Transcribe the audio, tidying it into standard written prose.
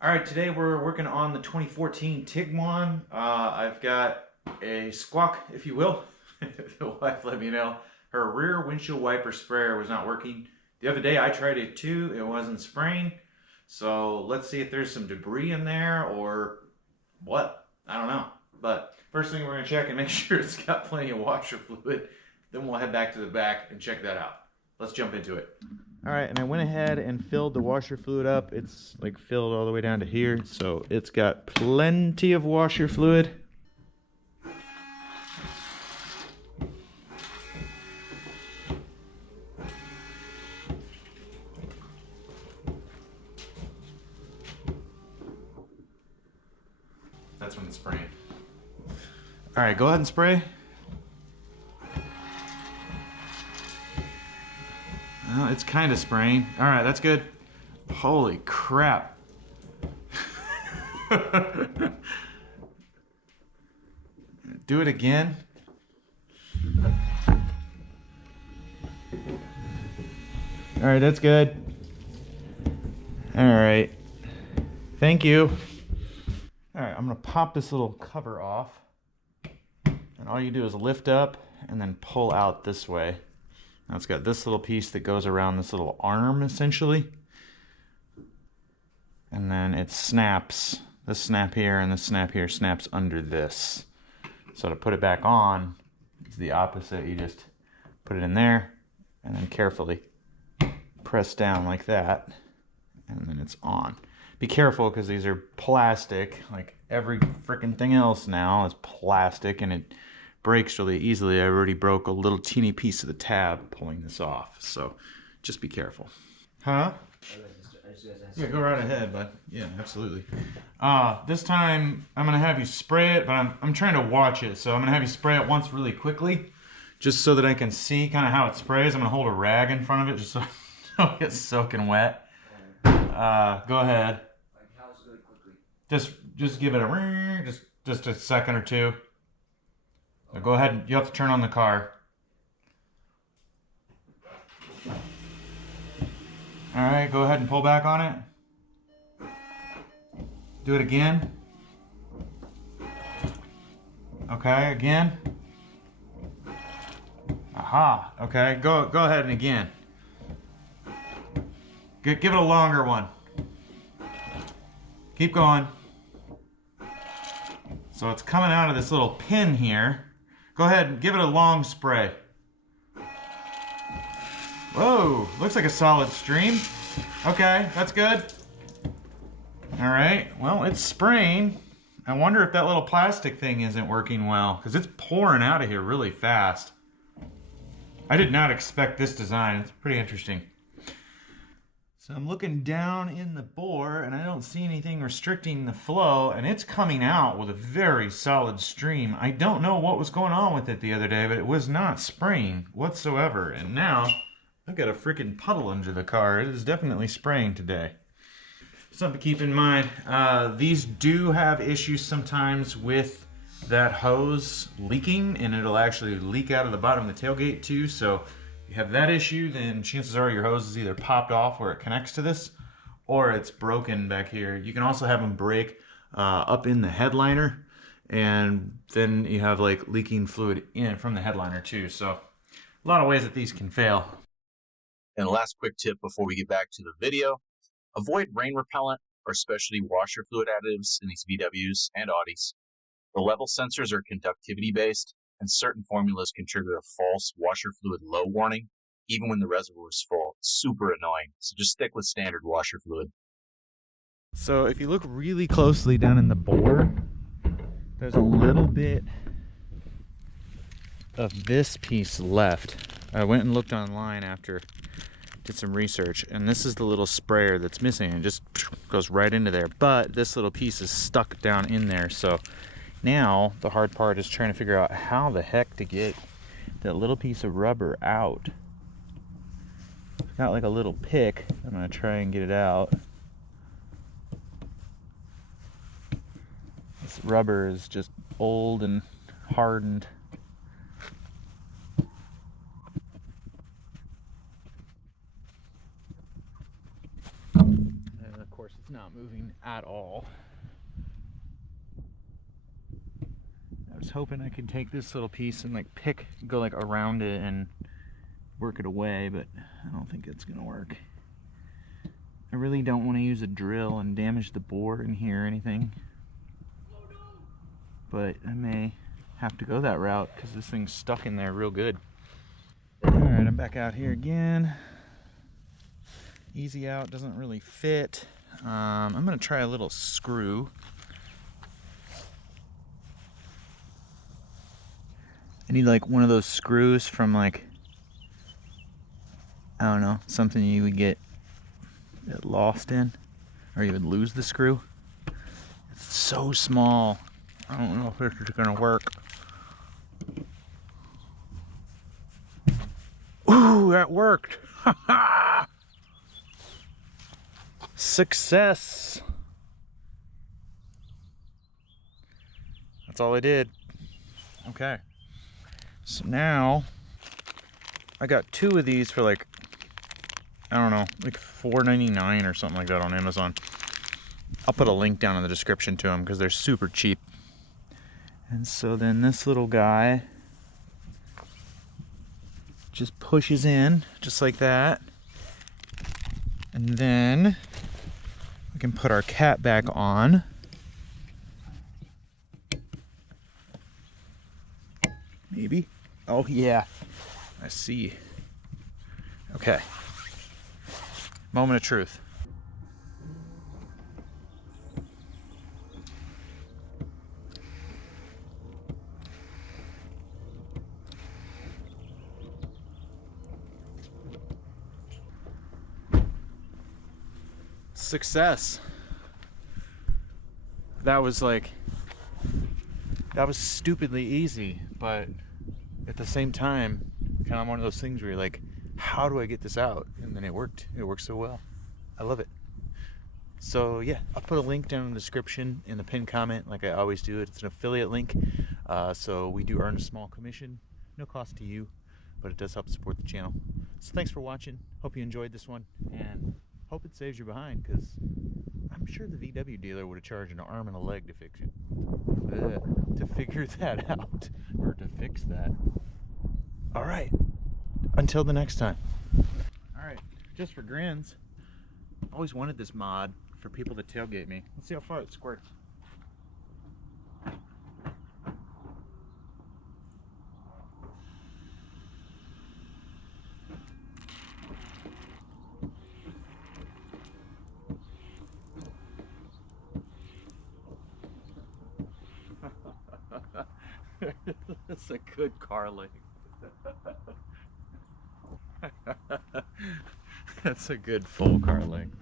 All right, today we're working on the 2014 Tiguan. I've got a squawk, if you will. The wife let me know her rear windshield wiper sprayer was not working. The other day I tried it too, it wasn't spraying. So let's see if there's some debris in there or what. I don't know. But first thing we're gonna check and make sure it's got plenty of washer fluid. Then we'll head back to the back and check that out. Let's jump into it. All right, and I went ahead and filled the washer fluid up. It's like filled all the way down to here, so it's got plenty of washer fluid. That's when it's spraying. All right, go ahead and spray. Oh, it's kind of spraying. All right, that's good. Holy crap. Do it again. All right, that's good. All right. Thank you. All right, I'm gonna pop this little cover off. And all you do is lift up and then pull out this way. Now it's got this little piece that goes around this little arm, essentially. And then it snaps. This snap here and this snap here snaps under this. So to put it back on, it's the opposite. You just put it in there and then carefully press down like that. And then it's on. Be careful because these are plastic. Like every freaking thing else now is plastic and it breaks really easily. I already broke a little teeny piece of the tab pulling this off, so just be careful. Huh? Yeah, go right ahead, bud. Yeah, absolutely. This time I'm gonna have you spray it, but I'm trying to watch it, so I'm gonna have you spray it once really quickly, just so that I can see kind of how it sprays. I'm gonna hold a rag in front of it just so it gets soaking wet. Go ahead. Like how really quickly? Just give it a just a second or two. So go ahead, you have to turn on the car. All right, go ahead and pull back on it. Do it again. Okay, again. Aha, okay, go ahead and again. Give it a longer one. Keep going. So it's coming out of this little pin here. Go ahead and give it a long spray. Whoa, looks like a solid stream. Okay, that's good. All right, well, it's spraying. I wonder if that little plastic thing isn't working well, because it's pouring out of here really fast. I did not expect this design. It's pretty interesting. So I'm looking down in the bore and I don't see anything restricting the flow, and it's coming out with a very solid stream. I don't know what was going on with it the other day, but it was not spraying whatsoever. And now I've got a freaking puddle under the car. It is definitely spraying today. Something to keep in mind, these do have issues sometimes with that hose leaking, and it'll actually leak out of the bottom of the tailgate too. So you have that issue, then chances are your hose is either popped off where it connects to this, or it's broken back here. You can also have them break up in the headliner, and then you have like leaking fluid in from the headliner too. So a lot of ways that these can fail. And last quick tip before we get back to the video, avoid rain repellent or specialty washer fluid additives in these VWs and Audis. The level sensors are conductivity based, and certain formulas can trigger a false washer fluid low warning, even when the reservoir is full. It's super annoying, so just stick with standard washer fluid. So if you look really closely down in the bore, there's a little bit of this piece left. I went and looked online after, did some research, and this is the little sprayer that's missing. It just goes right into there, but this little piece is stuck down in there. So now the hard part is trying to figure out how the heck to get that little piece of rubber out. It's got like a little pick. I'm gonna try and get it out. This rubber is just old and hardened. And of course it's not moving at all. I was hoping I could take this little piece and like go like around it and work it away, but I don't think it's gonna work. I really don't want to use a drill and damage the bore in here or anything, but I may have to go that route because this thing's stuck in there real good. Alright, I'm back out here again. Easy out, doesn't really fit. I'm gonna try a little screw. I need like one of those screws from like, I don't know, something you would get lost in, or you would lose the screw. It's so small. I don't know if it's gonna work. Ooh, that worked. Success. That's all I did. Okay. So now I got 2 of these for like, I don't know, like $4.99 or something like that on Amazon. I'll put a link down in the description to them because they're super cheap. And so then this little guy just pushes in just like that. And then we can put our cat back on. Maybe. Oh yeah, I see. Okay. Moment of truth. Success. That was stupidly easy, but at the same time, kind of one of those things where you're like, how do I get this out? And then it worked. It worked so well. I love it. So yeah, I'll put a link down in the description in the pinned comment like I always do. It's an affiliate link. So we do earn a small commission. No cost to you, but it does help support the channel. So thanks for watching. Hope you enjoyed this one, and hope it saves you behind, because I'm sure the VW dealer would have charged an arm and a leg to fix it. To figure that out, or to fix that. Alright, until the next time. Alright, just for grins, I always wanted this mod for people to tailgate me. Let's see how far it squirts. That's a good car length. That's a good full car length.